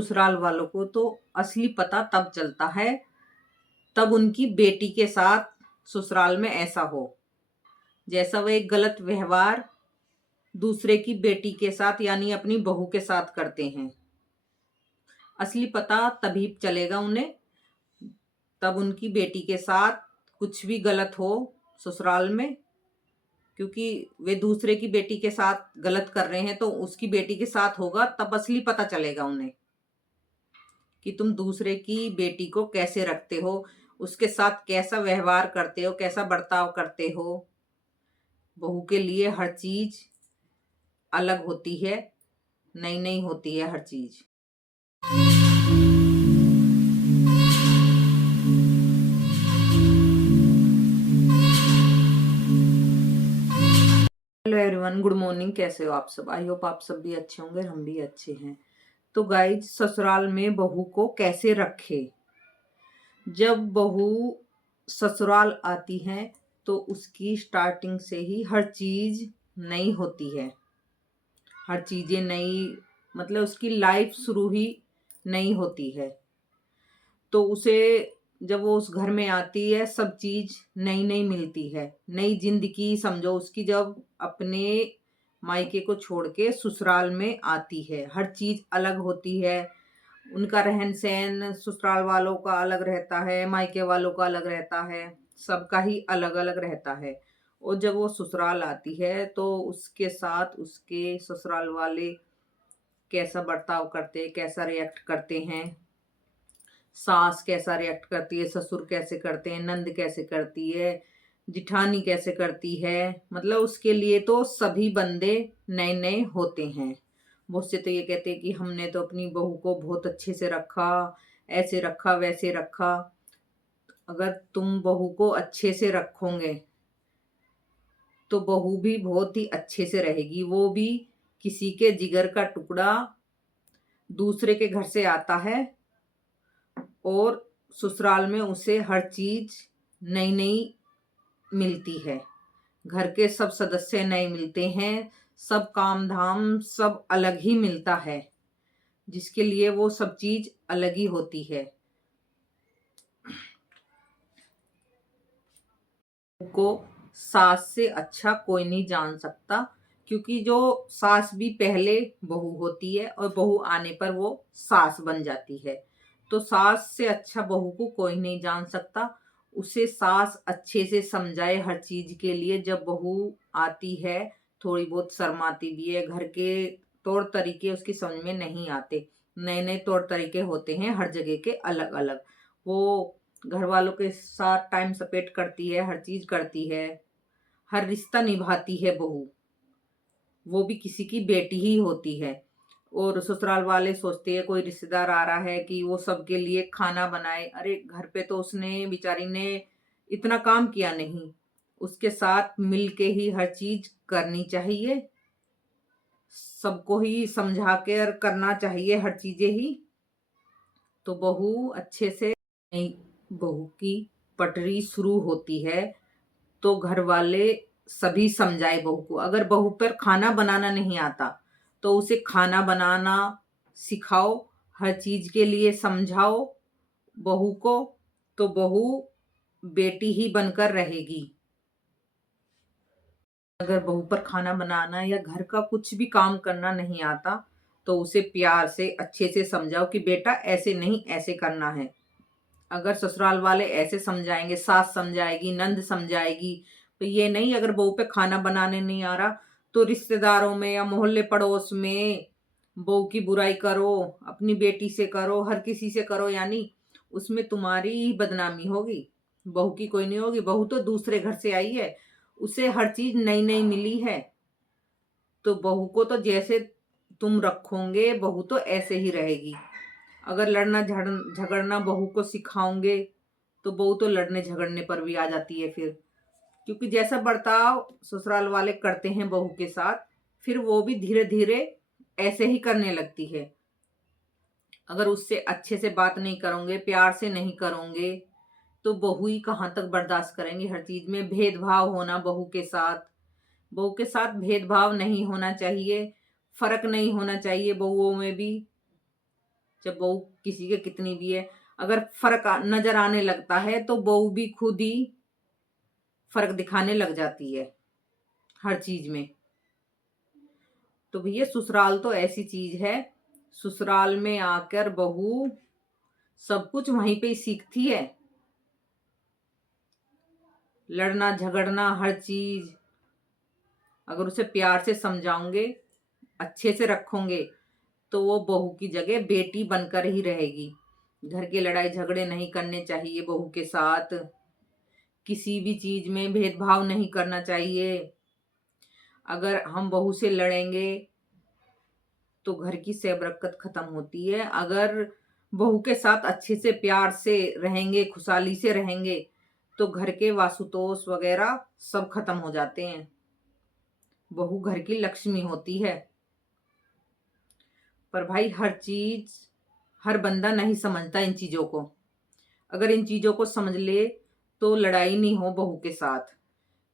ससुराल वालों को तो असली पता तब चलता है तब उनकी बेटी के साथ ससुराल में ऐसा हो, जैसा वो एक गलत व्यवहार दूसरे की बेटी के साथ यानी अपनी बहू के साथ करते हैं। असली पता तभी चलेगा उन्हें तब उनकी बेटी के साथ कुछ भी गलत हो ससुराल में, क्योंकि वे दूसरे की बेटी के साथ गलत कर रहे हैं तो उसकी बेटी के साथ होगा तब असली पता चलेगा उन्हें कि तुम दूसरे की बेटी को कैसे रखते हो, उसके साथ कैसा व्यवहार करते हो, कैसा बर्ताव करते हो। बहू के लिए हर चीज अलग होती है, नई नई होती है हर चीज। Hello everyone, good morning. कैसे हो आप सब? आई होप आप सब भी अच्छे होंगे, हम भी अच्छे हैं। तो गाइज, ससुराल में बहू को कैसे रखे। जब बहू ससुराल आती है तो उसकी स्टार्टिंग से ही हर चीज नई होती है, हर चीजें नई, मतलब उसकी लाइफ शुरू ही नई होती है। तो उसे जब वो उस घर में आती है सब चीज नई नई मिलती है, नई जिंदगी समझो उसकी। जब अपने मायके को छोड़ के ससुराल में आती है हर चीज अलग होती है। उनका रहन सहन ससुराल वालों का अलग रहता है, मायके वालों का अलग रहता है, सबका ही अलग अलग रहता है। और जब वो ससुराल आती है तो उसके साथ उसके ससुराल वाले कैसा बर्ताव करते हैं, कैसा रिएक्ट करते हैं, सास कैसा रिएक्ट करती है, ससुर कैसे करते हैं, नंद कैसे करती है, जिठानी कैसे करती है, मतलब उसके लिए तो सभी बंदे नए नए होते हैं। बहुत से तो ये कहते हैं कि हमने तो अपनी बहू को बहुत अच्छे से रखा, ऐसे रखा वैसे रखा। अगर तुम बहू को अच्छे से रखोगे तो बहू भी बहुत ही अच्छे से रहेगी। वो भी किसी के जिगर का टुकड़ा दूसरे के घर से आता है और ससुराल में उसे हर चीज नई नई मिलती है। घर के सब सदस्य नए मिलते हैं, सब काम धाम सब अलग ही मिलता है, जिसके लिए वो सब चीज अलग ही होती है। को सास से अच्छा कोई नहीं जान सकता, क्योंकि जो सास भी पहले बहू होती है और बहू आने पर वो सास बन जाती है। तो सास से अच्छा बहू को कोई नहीं जान सकता। उसे सास अच्छे से समझाए हर चीज के लिए। जब बहू आती है थोड़ी बहुत शर्माती भी है, घर के तौर तरीके उसकी समझ में नहीं आते, नए नए तौर तरीके होते हैं हर जगह के अलग अलग। वो घर वालों के साथ टाइम स्पेंड करती है, हर चीज करती है, हर रिश्ता निभाती है बहू। वो भी किसी की बेटी ही होती है। और ससुराल वाले सोचते हैं कोई रिश्तेदार आ रहा है कि वो सबके लिए खाना बनाए। अरे घर पे तो उसने बेचारी ने इतना काम किया नहीं, उसके साथ मिलके ही हर चीज करनी चाहिए, सबको ही समझा कर करना चाहिए हर चीजें ही। तो बहू अच्छे से नहीं, बहू की पटरी शुरू होती है तो घर वाले सभी समझाए बहू को। अगर बहू पर खाना बनाना नहीं आता तो उसे खाना बनाना सिखाओ, हर चीज के लिए समझाओ बहू को, तो बहू बेटी ही बनकर रहेगी। अगर बहू पर खाना बनाना या घर का कुछ भी काम करना नहीं आता तो उसे प्यार से अच्छे से समझाओ कि बेटा ऐसे नहीं ऐसे करना है। अगर ससुराल वाले ऐसे समझाएंगे, सास समझाएगी, नंद समझाएगी, तो ये नहीं अगर बहू पे खाना बनाने नहीं आ रहा तो रिश्तेदारों में या मोहल्ले पड़ोस में बहू की बुराई करो, अपनी बेटी से करो, हर किसी से करो, यानी उसमें तुम्हारी ही बदनामी होगी, बहू की कोई नहीं होगी। बहू तो दूसरे घर से आई है, उसे हर चीज नई नई मिली है। तो बहू को तो जैसे तुम रखोगे बहू तो ऐसे ही रहेगी। अगर लड़ना झगड़ना बहू को सिखाओगे तो बहू तो लड़ने झगड़ने पर भी आ जाती है फिर, क्योंकि जैसा बर्ताव ससुराल वाले करते हैं बहू के साथ फिर वो भी धीरे धीरे ऐसे ही करने लगती है। अगर उससे अच्छे से बात नहीं करोगे, प्यार से नहीं करोगे, तो बहू ही कहाँ तक बर्दाश्त करेंगे। हर चीज में भेदभाव होना, बहू के साथ भेदभाव नहीं होना चाहिए, फर्क नहीं होना चाहिए बहुओं में भी। जब बहू किसी के कितनी भी है, अगर फर्क नजर आने लगता है तो बहू भी खुद ही फर्क दिखाने लग जाती है हर चीज में। तो भैया ससुराल तो ऐसी चीज है, ससुराल में आकर बहू सब कुछ वहीं पे ही सीखती है। लड़ना झगड़ना हर चीज, अगर उसे प्यार से समझाओगे, अच्छे से रखोगे, तो वो बहू की जगह बेटी बनकर ही रहेगी। घर के लड़ाई झगड़े नहीं करने चाहिए बहू के साथ, किसी भी चीज में भेदभाव नहीं करना चाहिए। अगर हम बहू से लड़ेंगे तो घर की सह बरकत खत्म होती है। अगर बहू के साथ अच्छे से प्यार से रहेंगे, खुशहाली से रहेंगे, तो घर के वास्तुदोष वगैरह सब खत्म हो जाते हैं। बहू घर की लक्ष्मी होती है। पर भाई हर चीज, हर बंदा नहीं समझता इन चीजों को। अगर इन चीजों को समझ ले तो लड़ाई नहीं हो बहू के साथ।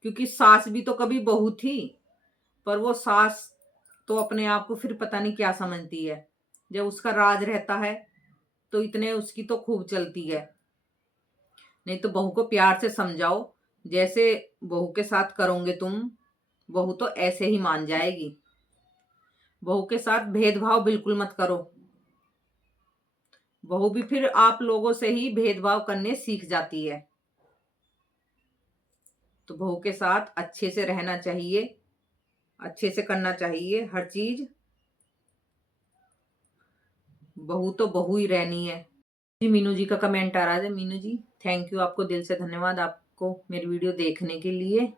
क्योंकि सास भी तो कभी बहू थी, पर वो सास तो अपने आप को फिर पता नहीं क्या समझती है। जब उसका राज रहता है तो इतने उसकी तो खूब चलती है। नहीं तो बहू को प्यार से समझाओ, जैसे बहू के साथ करोगे तुम, बहू तो ऐसे ही मान जाएगी। बहू के साथ भेदभाव बिल्कुल मत करो। बहू भी फिर आप लोगों से ही भेदभाव करने सीख जाती है। तो बहू के साथ अच्छे से रहना चाहिए, अच्छे से करना चाहिए हर चीज। बहू तो बहू ही रहनी है। जी मीनू जी का कमेंट आ रहा है। मीनू जी थैंक यू, आपको दिल से धन्यवाद आपको मेरी वीडियो देखने के लिए।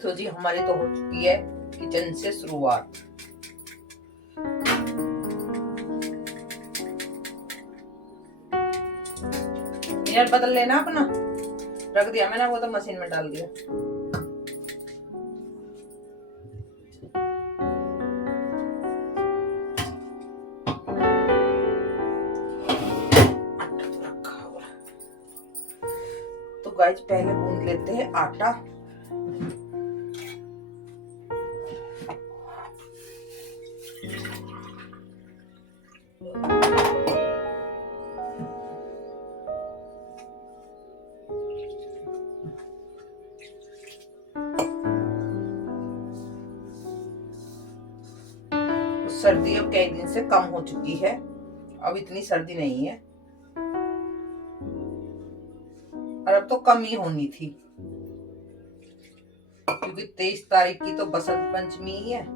तो जी हमारी तो हो चुकी है किचन से शुरुआत। यार बदल लेना अपना, रख दिया मैंने, वो तो मशीन में डाल दिया। तो गाइस पहले गूंद लेते हैं आटा। सर्दी अब कई दिन से कम हो चुकी है, अब इतनी सर्दी नहीं है, और अब तो कम ही होनी थी, क्योंकि 23 तारीख की तो बसंत पंचमी ही है।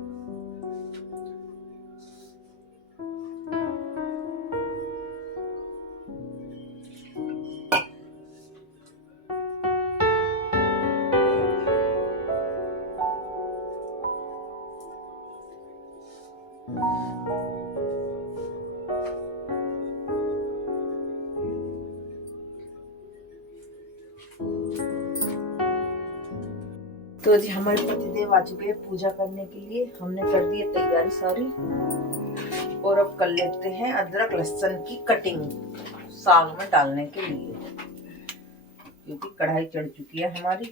तो जी हमारे पतिदेव आ चुके हैं पूजा करने के लिए। हमने कर दी है तैयारी सारी, और अब कर लेते हैं अदरक लहसुन की कटिंग साग में डालने के लिए, क्योंकि कढ़ाई चढ़ चुकी है हमारी।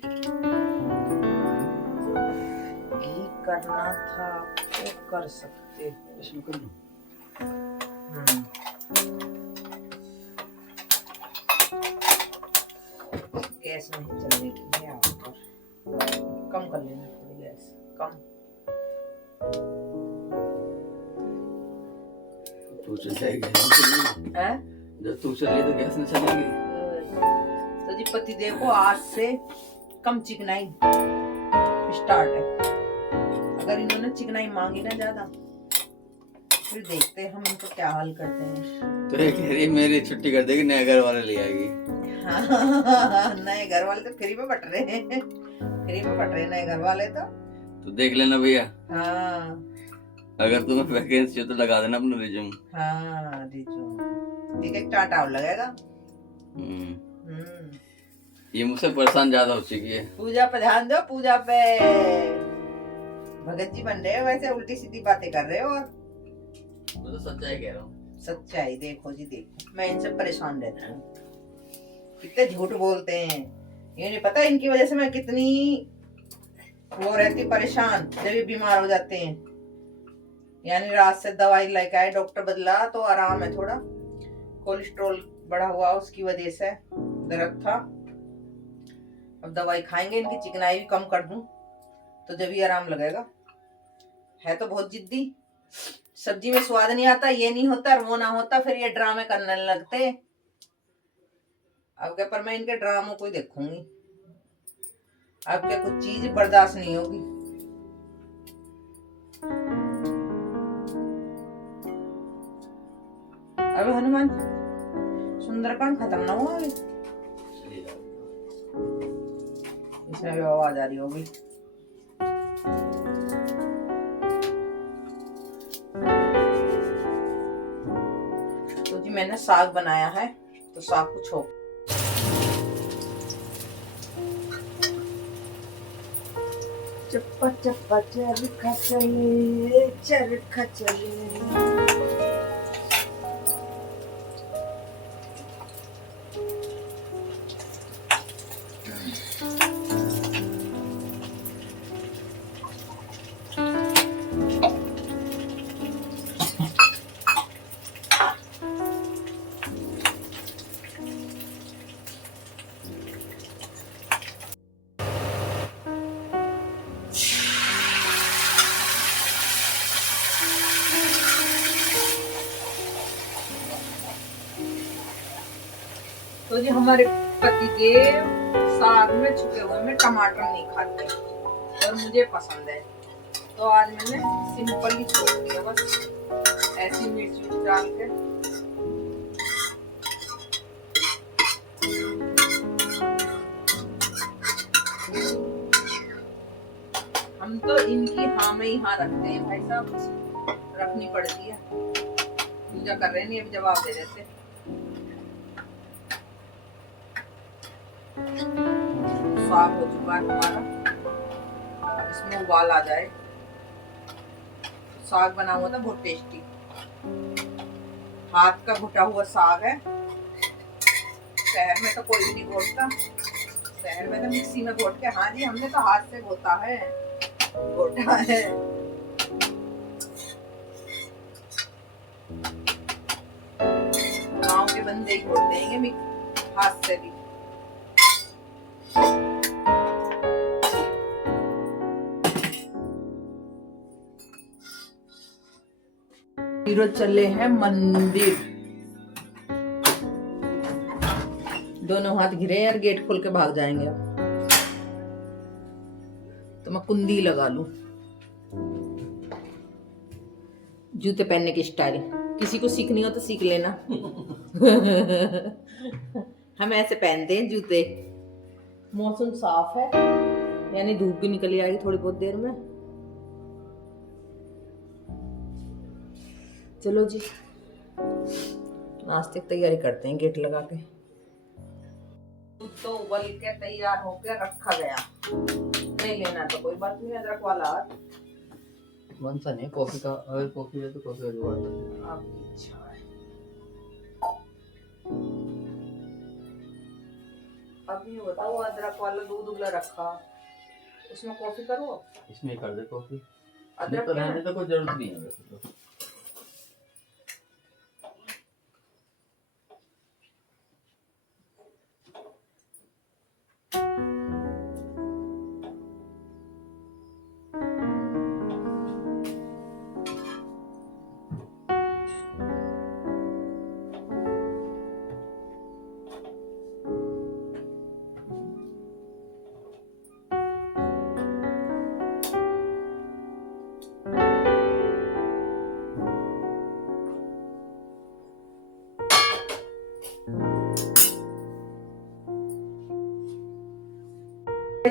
घी करना था तो कर सकते हो। गैस नहीं चलने की है, आप कम कर लेना थोड़ी गैस कम। तू चल जाएगी जब तू चल तो गैस न चलेगी। तो जी पति देखो आज से कम चिकनाई स्टार्ट है। अगर इन्होंने चिकनाई मांगी ना ज्यादा, फिर देखते हैं हम इनको क्या हाल करते हैं। तो ये कह रही मेरी छुट्टी कर देगी, नया घर वाला ले आएगी। नए घर वाले तो फ्री में बट रहे हैं, फ्री में बट रहे नए घर वाले तो देख लेना भैया। हाँ अगर तुम्हें वैकेंसी हो तो लगा देना अपना रिज्यूम। हाँ रिज्यूम ठीक है, टाटा लगेगा। ये मुझसे परेशान ज्यादा हो चुकी है। पूजा पे ध्यान दो, पूजा पे भगत जी बन रहे हो, वैसे उल्टी सीधी बातें कर रहे हो। और मैं तो सच्चाई कह रहा हूँ। सच्चाई देखो जी देखो, मैं इनसे परेशान रहता हूँ, कितने झूठ बोलते हैं। ये नहीं पता इनकी वजह से मैं कितनी वो रहती परेशान जब ये बीमार हो जाते हैं। यानी रात से दवाई लेके आए, डॉक्टर बदला तो आराम है थोड़ा। कोलेस्ट्रॉल बढ़ा हुआ उसकी वजह से दर्द था। अब दवाई खाएंगे, इनकी चिकनाई भी कम कर दूं तो जब ही आराम लगेगा। है तो बहुत जिद्दी, सब्जी में स्वाद नहीं आता, ये नहीं होता और वो ना होता, फिर ये ड्रामे करने लगते। अब क्या, पर मैं इनके ड्रामों को ही देखूंगी। अब क्या कुछ चीज बर्दाश्त नहीं होगी। अब हनुमान सुंदरकांड खत्म ना हुआ अभी, इसमें भी आवाज आ रही होगी। तो जी मैंने साग बनाया है, तो साग को छोक चप्पा चप्पा चरखा चले, चरखा चले। तो जी हमारे पति देव साग में छुपे हुए में टमाटर नहीं खाते और मुझे पसंद है, तो आज मैंने सिंपल ही छोड़ दिया, बस ऐसी मिर्च डाल के। हम तो इनकी हाँ में ही हाँ रखते हैं भाई साहब, रखनी पड़ती है। पूजा कर रहे नहीं, अभी जवाब दे देते। साग हो चुका है हमारा, अब इसमें उबाल आ जाए। साग बना हुआ था बहुत टेस्टी, हाथ का घुटा हुआ साग है। शहर में तो कोई भी नहीं घोटता, शहर में तो मिक्सी में घोट के। हाँ जी, हमने तो हाथ से घोटा है, घोटा है। गांव के बंदे ही घोट देंगे हाथ से भी। फिर चले हैं मंदिर, दोनों हाथ घिरे यार, गेट खोल के भाग जाएंगे। अब तो मैं कुंदी लगा लूं। जूते पहनने की स्टाइल किसी को सीखनी हो तो सीख लेना। हम ऐसे पहनते हैं जूते। मौसम साफ है, यानी धूप भी निकल आएगी थोड़ी बहुत देर में। चलो जी नाश्ते की तैयारी करते हैं, गेट लगा के। दूध तो उबल के तैयार होकर रखा गया, नहीं लेना तो कोई बात नहीं, अदरक वाला कौन सा नहीं, कॉफी का, अगर कॉफी है तो कॉफी का जुगाड़ कर लेना। आपकी इच्छा है। अब ये बताओ, अदरक वाला दूध उबला रखा, उसमें कॉफी करो? इसमें कर दे कॉफी, अदरक तो रहने तो कोई जरूरत नहीं है वैसे तो।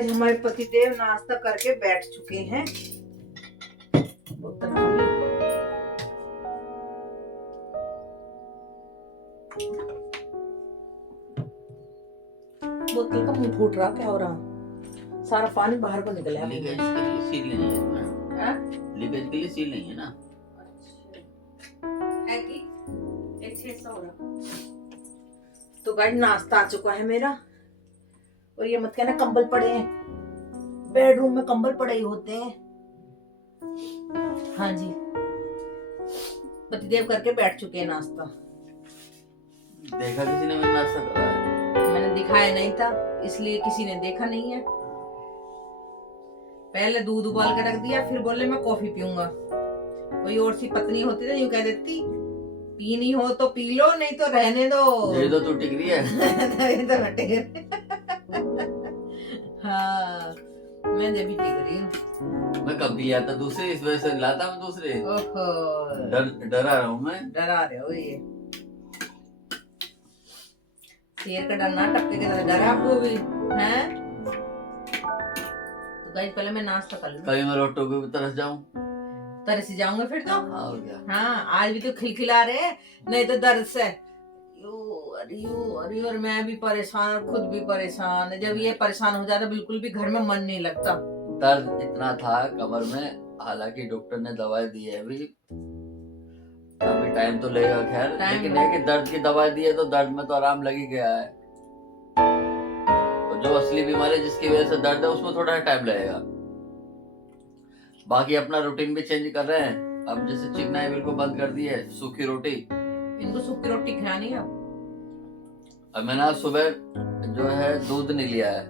हमारे पतिदेव नाश्ता करके बैठ चुके हैं। बोतल का मुंह फूट रहा, क्या हो रहा? सारा पानी बाहर को निकला है। लीकेज के लिए सील नहीं है ना, लीकेज के लिए सील नहीं है ना। है कि ऐसा हो रहा। तो गाइस नाश्ता आ चुका है मेरा, और ये मत कहना कंबल पड़े हैं, बेडरूम में कंबल पड़े ही होते हैं। हाँ जी, पतिदेव करके बैठ चुके हैं नाश्ता। देखा किसी ने मैंने नाश्ता करा है? मैंने दिखाया नहीं था, इसलिए किसी ने देखा नहीं है। पहले दूध उबाल के रख दिया, फिर बोले मैं कॉफी पीऊंगा। कोई और सी पत्नी होती तो यूं कह देती, पीनी हो तो पी लो, नहीं तो रहने दो। ये तो तू टिक रही है। नहीं तो मैं टिक रही। हाँ, मैं जब भी टिक रही हूँ। मैं कब भी आता दूसरे, इस वजह से लाता मैं दूसरे। ओहो, डरा रहा हूँ मैं। डरा रहे हो ये। शेर का डरना टपके के तरह डर है आपको भी हैं? तो गाइस पहले मैं नाश्ता कर लूं। कभी मैं रोटो की तरफ जाऊं, तरस ही जाऊंगा फिर तो। हाँ और क्या। हाँ, आज भी तो खिलखिला रहे हैं, नहीं तो दर्द से अरे और मैं भी परेशान और खुद भी परेशान। जब ये परेशान हो जाता बिल्कुल भी घर में मन नहीं लगता। दर्द इतना था कमर में, हालांकि डॉक्टर ने दवाई दी है अभी टाइम तो लगेगा खैर, लेकिन है कि दर्द की दवाई दी है तो दर्द में तो आराम लग ही गया है। तो जो असली बीमारी जिसकी वजह से दर्द है उसमें थोड़ा टाइम लगेगा। बाकी अपना रूटीन भी चेंज कर रहे हैं। अब जैसे चिकनाई बिल्कुल बंद कर दी है, सूखी रोटी। इनको सूखी रोटी खिलानी है। अब मैंने आज सुबह जो है दूध नहीं लिया है,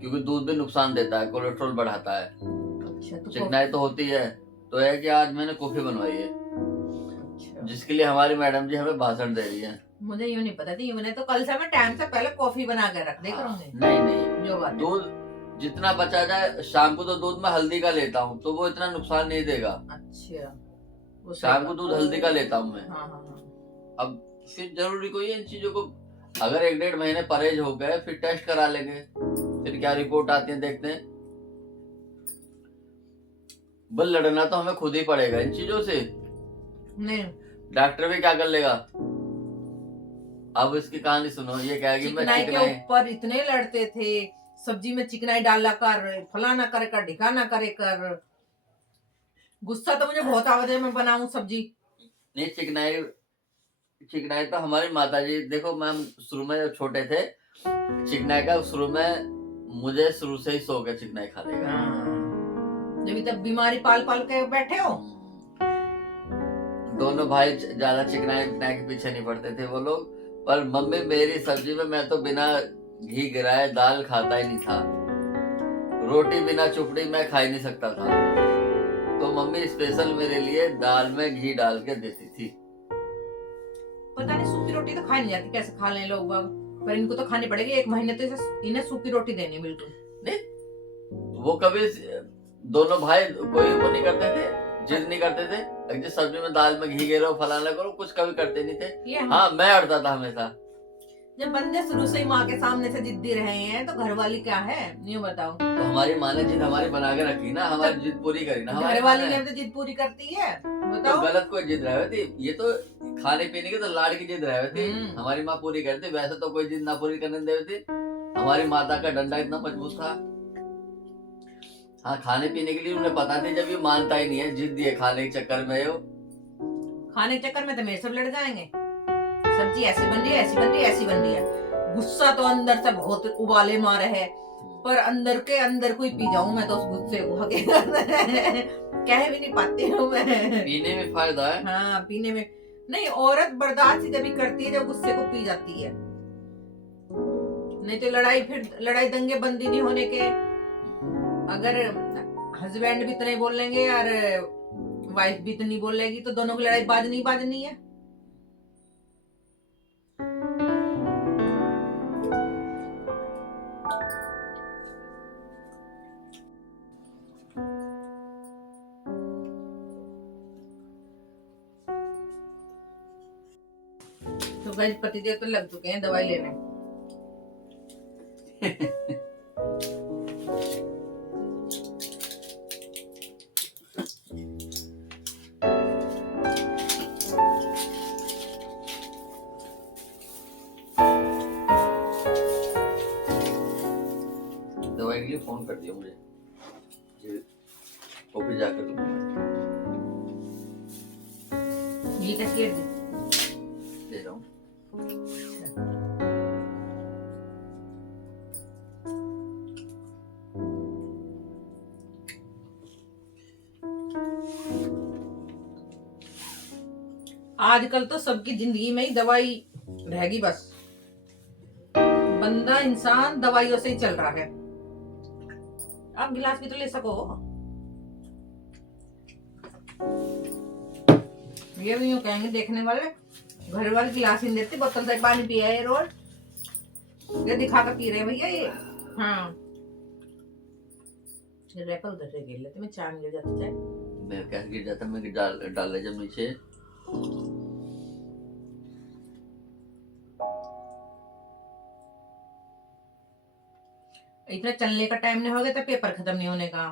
क्योंकि दूध भी नुकसान देता है, कोलेस्ट्रॉल बढ़ाता है। अच्छा, तो चिकनाई तो होती है, तो है कि आज मैंने कॉफी बनवाई है। अच्छा, जिसके लिए हमारी मैडम जी हमें भाषण दे रही है। मुझे यूं नहीं पता थी, मैंने तो कल से मैं टाइम से पहले कॉफी बना के रख दे करूंगी। नहीं नहीं, जो बात है। दूध जितना बचा जाए, शाम को तो दूध में हल्दी का लेता हूँ तो वो इतना नुकसान नहीं देगा। अच्छा, वो शाम को दूध हल्दी का लेता हूँ मैं। हाँ हाँ हाँ। अब फिर जरूरी कोई है इन चीजों को, अगर 1-1.5 महीने परहेज हो गए फिर टेस्ट करा लेंगे, फिर क्या रिपोर्ट आती है देखते हैं। बल लड़ना तो हमें खुद ही पड़ेगा इन चीजों से, नहीं डॉक्टर भी क्या कर लेगा। अब इसकी कहानी सुनो, ये कहेगी मैं चिकनाई के चिकनाई ऊपर इतने लड़ते थे, सब्जी में चिकनाई डाला कर, फलाना करे कर, ढिकाना करे कर। गुस्सा तो मुझे बहुत आवा है, मैं बनाऊं सब्जी। नहीं, चिकनाई चिकनाई तो हमारी माता जी, देखो मैम शुरू में जब छोटे थे, चिकनाई का शुरू में मुझे शुरू से ही शौक है चिकनाई खाने का। जब तक बीमारी पाल पाल के बैठे हो। दोनों भाई ज्यादा चिकनाई के पीछे नहीं पड़ते थे वो लोग, पर मम्मी मेरी सब्जी में मैं तो बिना घी गिराए दाल खाता ही नहीं था, रोटी बिना चुपड़ी मैं खा ही नहीं सकता था। तो मम्मी स्पेशल मेरे लिए दाल में घी डाल के देती थी। पता नहीं सूखी रोटी तो खाई नहीं जाती, कैसे खा लें लोग बाग, पर इनको तो खानी पड़ेगी। 1 महीने तो इन्हें सूखी रोटी देनी बिल्कुल नहीं। वो कभी दोनों भाई कोई वो नहीं करते थे, जिद नहीं करते थे, जिस सब्जी में दाल में घी गिरो फलाना करो, कुछ कभी करते नहीं थे। हाँ, मैं अड़ता था हमेशा। जब बंदे शुरू से ही माँ के सामने से जिद्दी रहे हैं तो घर वाली क्या है, नहीं बताओ। तो हमारी माँ ने जिद हमारी बना के रखी ना, हमारी जिद पूरी करी ना। घर वाली ने तो जिद पूरी करती है, बताओ। तो गलत कोई जिद रहे थी, ये तो खाने पीने की तो लाड़ की जिद रहे थी, हमारी माँ पूरी करती। वैसे तो कोई जिद ना पूरी करने दे थी, हमारी माता का डंडा इतना मजबूत था। हाँ, खाने पीने के लिए उन्हें पता थी, जब ये मानता ही नहीं है, जिद दिए खाने के चक्कर में। हो खाने के चक्कर में तो मेरे सब लड़ जाएंगे। सब्जी ऐसी बन रही है, ऐसी बन रही है, ऐसी बन रही है। गुस्सा तो अंदर से बहुत उबाले मारे है, पर अंदर के अंदर कोई पी जाऊं मैं तो उस गुस्से को कह भी नहीं पाती हूँ मैं। पीने में फायदा है। हाँ, पीने में नहीं, औरत बर्दाश्त ही तभी करती है जब गुस्से को पी जाती है, नहीं तो लड़ाई दंगे बंदी नहीं होने के। अगर हस्बैंड भी इतने बोल लेंगे और वाइफ भी इतनी बोल लेगी तो दोनों की लड़ाई बाजनी है। तो गाइस पतिदेव तो लग चुके हैं दवाई लेने। दवाई के लिए फोन कर दिया मुझे, ऑफिस जाकर ये कैसे दे रहा हूँ। आजकल तो सबकी जिंदगी में ही दवाई रहेगी बस। बंदा इंसान दवाइयों से ही चल रहा है। आप गिलास भी तो ले सको। ये भी यूं कहेंगे देखने वाले, घर वाले गिलास ही नहीं देते, बोतल से पानी पिया है रोज, ये दिखा कर पी रहे भैया ये। हाँ रैपर उधर से गिर लेते, मैं चांद गिर जाती चाहे। मैं कैसे गिर जाता, मैं डाले जब नीचे। इतना चलने का टाइम नहीं हो गया तो पेपर खत्म नहीं होने का।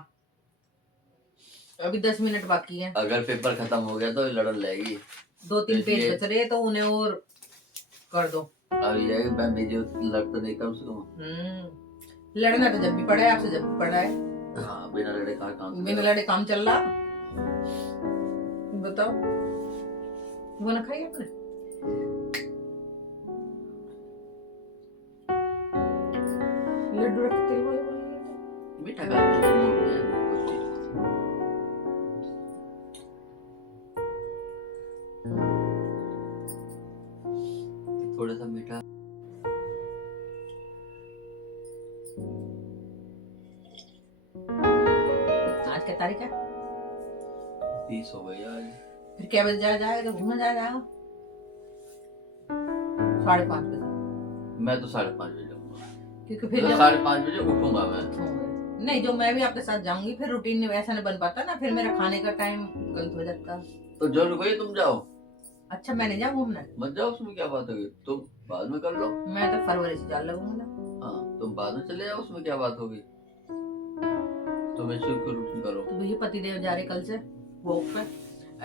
अभी 10 मिनट बाकी है। अगर पेपर खत्म हो गया तो लड़न लेगी। 2-3 पेज बच रहे तो उन्हें और कर दो। अब ये है मैं वीडियो लड़ तो नहीं कम से कम। लड़ना तो जब भी पड़ा है, आपसे जब भी पड़ा है। हाँ बिना लड़े काम बिना लड़े काम चल रहा। बताओ वो ना खाई आपने? लड्डू रख तेल वाले बोले मीठा का थोड़ा सा मीठा। आज क्या तारीख है? 30 हो गई आज। फिर क्या बजे जाएगा? घूमने जाएगा 5:30 बजे। मैं तो 5:30 बजे जाऊंगा, क्योंकि फिर 5:30 बजे उठूंगा मैं। नहीं जो मैं भी आपके साथ जाऊंगी फिर रूटीन में वैसा नहीं बन पाता ना, फिर मेरा खाने का टाइम गलत हो जाता। तो जो रुको तुम जाओ। अच्छा मैं नहीं जाऊँ घूमने? मत जाओ, उसमें क्या बात होगी, तुम बाद में कर लो। मैं तो फरवरी से जाने लगूंगा ना। हाँ तुम बाद में चले जाओ, उसमें क्या बात होगी। तुम ऐसे रूटीन करो। तो भैया पतिदेव जा रहे कल से वॉक पे।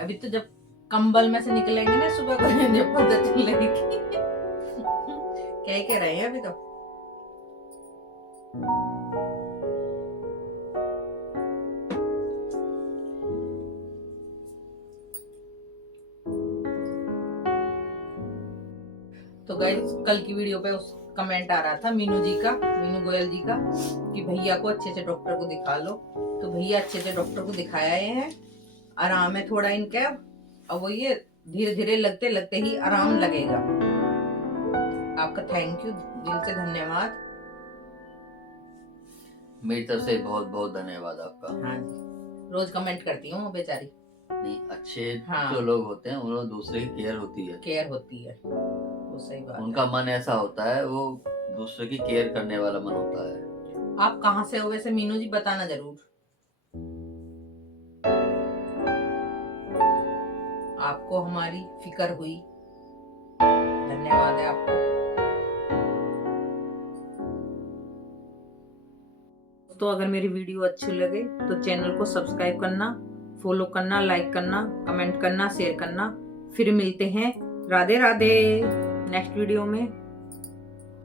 अभी तो जब कंबल में से निकलेंगे ना सुबह को जब पता चलेगी क्या रहे हैं अभी तो। तो गाइस कल की वीडियो पे उस कमेंट आ रहा था मीनू गोयल जी का कि भैया को अच्छे से डॉक्टर को दिखा लो। तो भैया अच्छे से डॉक्टर को दिखाया है, आराम है थोड़ा इनके। अब वो ये धीरे धीरे लगते लगते ही आराम लगेगा। आपका थैंक यू, दिल से धन्यवाद। मेरी तरफ से बहुत बहुत धन्यवाद आपका। हाँ रोज कमेंट करती हूँ बेचारी। नहीं अच्छे हाँ। जो लोग होते हैं उन्होंने दूसरे की केयर होती है। वो सही बात उनका है। मन ऐसा होता है, वो दूसरे की केयर करने वाला मन होता है। आप कहाँ से हो वैसे मीनू जी, बताना जरूर। आपको हमारी फिक्र हुई, धन्यवाद है आपको। तो अगर मेरी वीडियो अच्छी लगे तो चैनल को सब्सक्राइब करना, फॉलो करना, लाइक करना, कमेंट करना, शेयर करना। फिर मिलते हैं। राधे राधे नेक्स्ट वीडियो में।